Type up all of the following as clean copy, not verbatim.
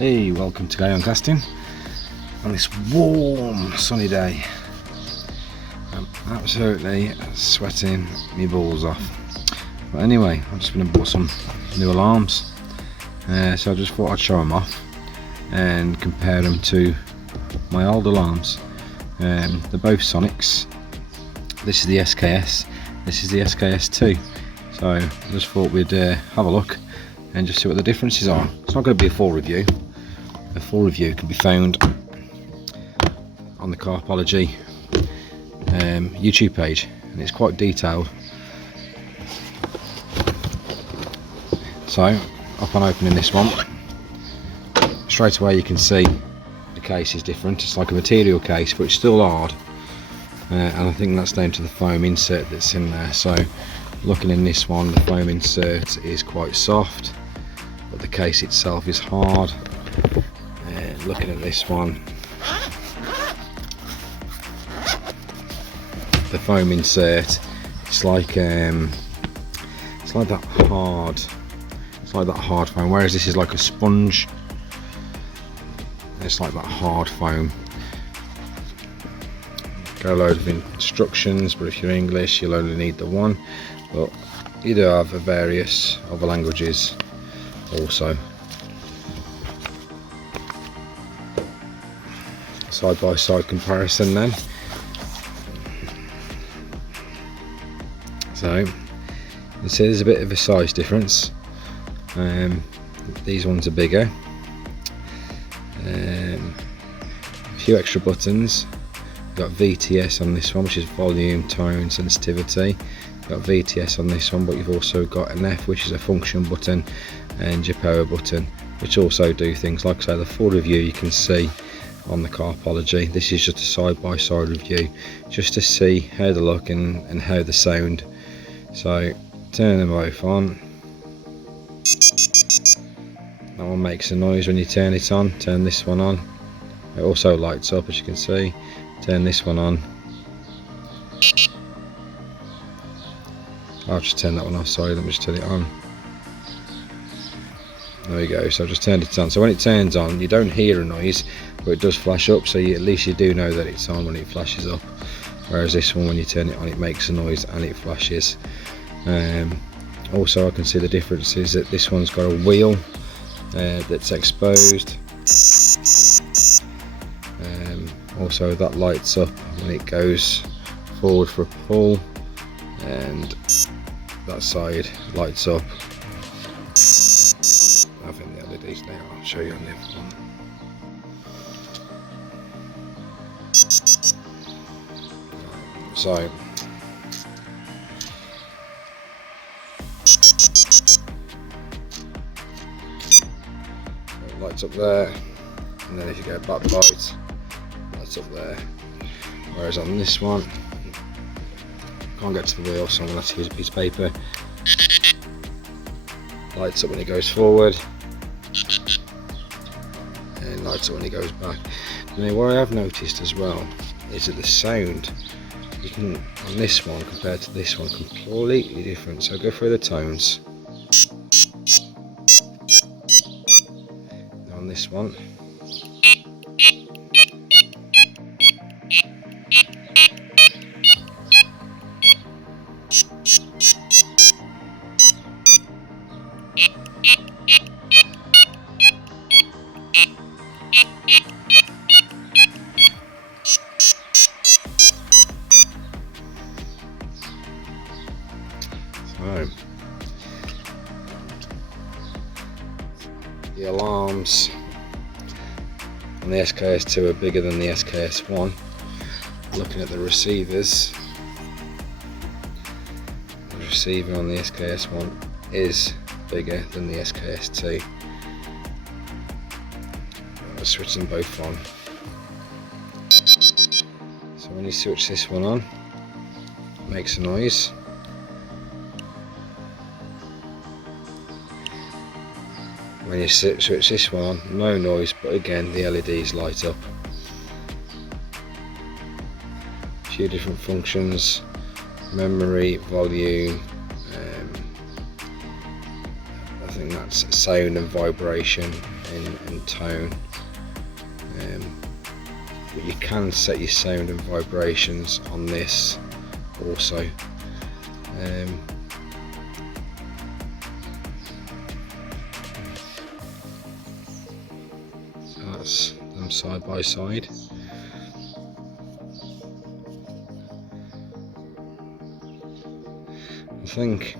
Hey, welcome to Guy on Casting on this warm sunny day. I'm absolutely sweating my balls off, but anyway, I'm just going to bought some new alarms, so I just thought I'd show them off and compare them to my old alarms. They're both Sonics. This is the SKS, this is the SKS2, so I just thought we'd have a look and just see what the differences are. It's not going to be a full review. A full review can be found on the Carpology YouTube page, and it's quite detailed. So, upon opening this one, straight away you can see the case is different. It's like a material case, but it's still hard, and I think that's down to the foam insert that's in there. So, looking in this one, the foam insert is quite soft, but the case itself is hard. Looking at this one, the foam insert, it's like that hard foam, whereas this is like a sponge. It's like that hard foam. Got a load of instructions, but if you're English you'll only need the one, but you do have various other languages also. Side by side comparison then. So you can see there's a bit of a size difference. These ones are bigger. A few extra buttons. You've got VTS on this one, which is volume, tone, sensitivity. You've got VTS on this one, but you've also got an F, which is a function button, and your power button, which also do things. Like I say, the full review you can see on the Carpology. This is just a side-by-side review, just to see how they look and how they sound. So turn them both on. That one makes a noise when you turn it on. Turn this one on. It also lights up, as you can see. Turn this one on. I'll just turn that one off, sorry, let me just turn it on. There we go, so I've just turned it on. So when it turns on, you don't hear a noise, but it does flash up, so at least you do know that it's on when it flashes up. Whereas this one, when you turn it on, it makes a noise and it flashes. Also, I can see the difference is that this one's got a wheel that's exposed. Also, that lights up when it goes forward for a pull, and that side lights up. I think the LEDs now, I'll show you on this one. So it lights up there, and then if you go back light, lights up there. Whereas on this one, can't get to the wheel, so I'm going to have to use a piece of paper. Lights up when it goes forward, and lights up when it goes back. Now, what I have noticed as well is that the sound, you can, on this one compared to this one, completely different. So go through the tones. On this one, the alarms on the SKS2 are bigger than the SKS1. Looking at the receivers, the receiver on the SKS1 is bigger than the SKS2. I'll switch them both on. So when you switch this one on, it makes a noise. When you switch this one on, no noise, but again the LEDs light up. A few different functions, memory, volume, I think and that's sound and vibration and tone. But you can set your sound and vibrations on this also. So that's them side by side. I think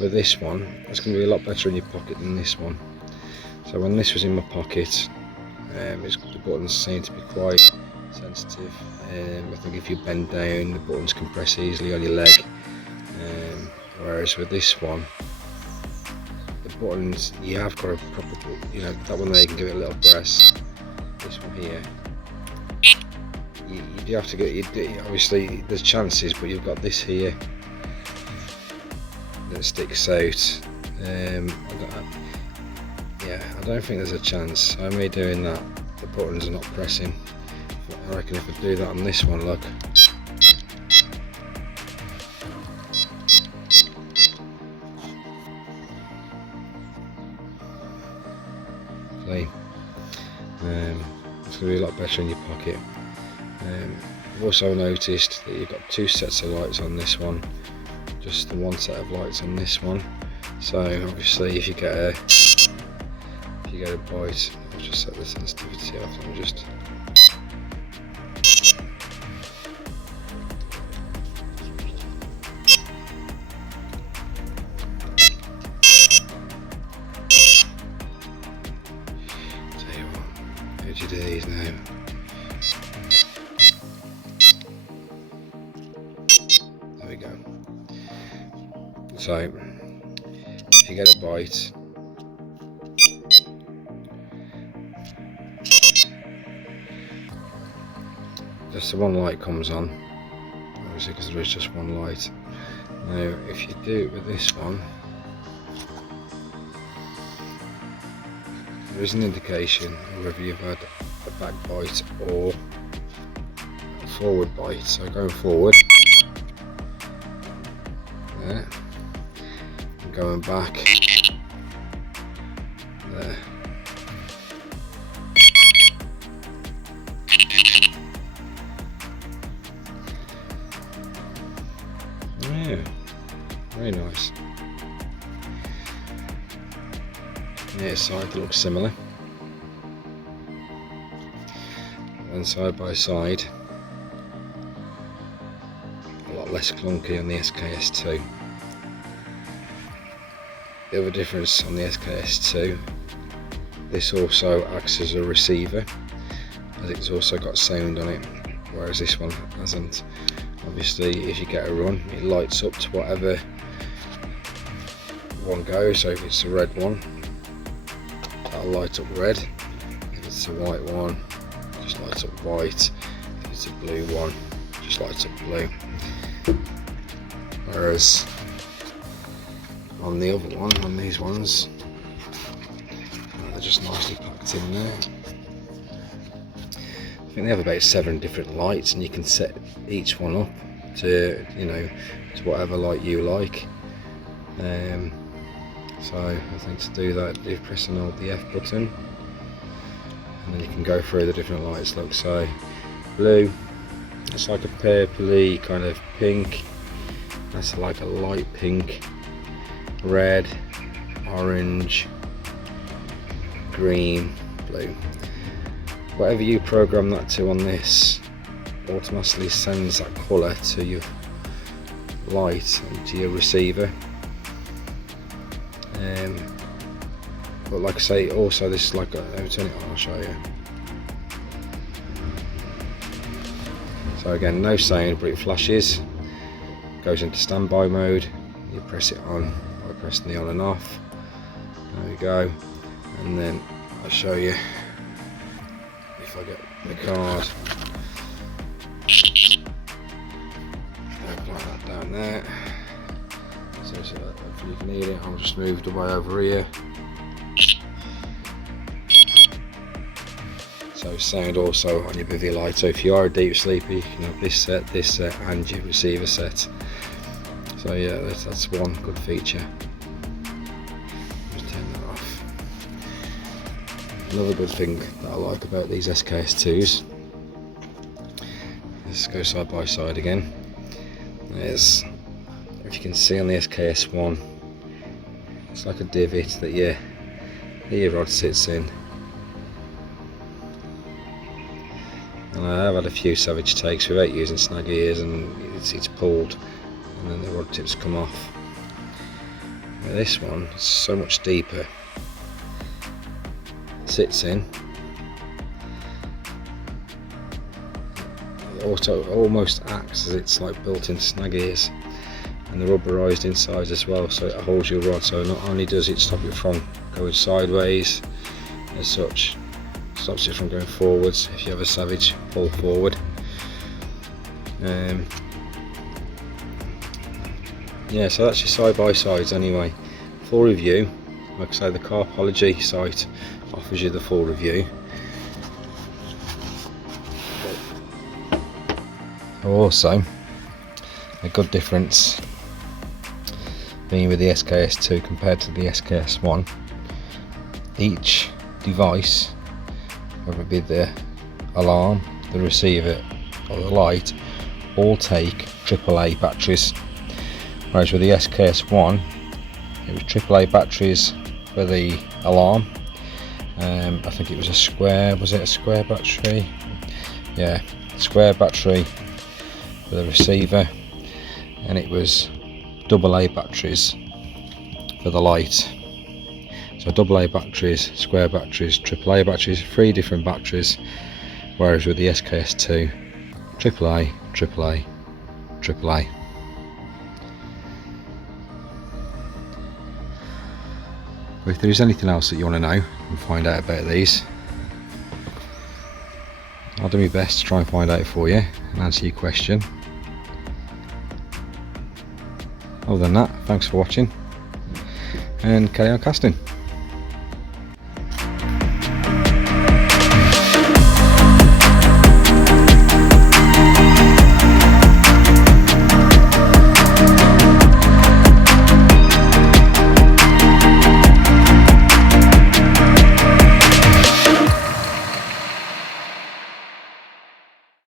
with this one, it's going to be a lot better in your pocket than this one. So when this was in my pocket, the buttons seem to be quite sensitive. I think if you bend down, the buttons can press easily on your leg. Whereas with this one, the buttons, you have got a proper, that one there you can give it a little press. This one here, you do have to get, obviously there's chances, but you've got this here that sticks out. I don't think there's a chance. Me doing that, the buttons are not pressing. I reckon if I do that on this one, look. See? It's going to be a lot better in your pocket. I've also noticed that you've got two sets of lights on this one, just the one set of lights on this one. So obviously if you get a bite, I'll just set the sensitivity off and just tell you what, how do you do these now? There we go. So if you get a bite, just the one light comes on, obviously because there is just one light. Now if you do it with this one, there is an indication of whether you've had a back bite or a forward bite. So going forward, there, and going back, there. Yeah, very nice. The side looks similar, and side by side, a lot less clunky on the SKS2. The other difference on the SKS2, this also acts as a receiver, as it's also got sound on it, whereas this one hasn't. Obviously if you get a run, it lights up to whatever one goes. So if it's a red one, that'll light up red. If it's a white one, just lights up white. If it's a blue one, just lights up blue. Whereas on the other one, on these ones, they're just nicely packed in there. I think they have about 7 different lights, and you can set each one up to, to whatever light you like. So I think to do that, you press and hold the F button, and then you can go through the different lights. Look, so blue, it's like a purpley kind of pink. That's like a light pink. Red, orange, green, blue. Whatever you program that to on this automatically sends that colour to your light and to your receiver. But like I say, also this is like let me turn it on, I'll show you. So again, no sound, but it flashes, goes into standby mode. You press it on by pressing the on and off. There we go. And then I'll show you if I get the card. Apply that down there. So if you can hear it, I'll just move the way over here. So sound also on your bivy light. So if you are a deep sleeper, you can have this set, and your receiver set. So yeah, that's one good feature. Another good thing that I like about these SKS2s, let's go side by side again, is if you can see on the SKS1, it's like a divot that your rod sits in. And I have had a few savage takes without using snag ears, and it's pulled and then the rod tips come off. But this one is so much deeper. It sits in. It also almost acts as it's like built-in snag ears, and they're rubberized inside as well, so it holds your rod. So not only does it stop it from going sideways as such, stops it from going forwards if you have a savage pull forward. Yeah, so that's your side by sides anyway. Full review, like I say, the Carpology site offers you the full review. Also, a good difference being with the SKS2 compared to the SKS1, each device, whether it be the alarm, the receiver or the light, all take AAA batteries, whereas with the SKS1 it was AAA batteries for the alarm. I think it was a square battery? Yeah, square battery for the receiver, and it was AA batteries for the light. So AA batteries, square batteries, AAA batteries, 3 different batteries, whereas with the SKS2, AAA, AAA, AAA. But if there is anything else that you want to know and find out about these, I'll do my best to try and find out for you and answer your question. Other than that, thanks for watching and carry on casting.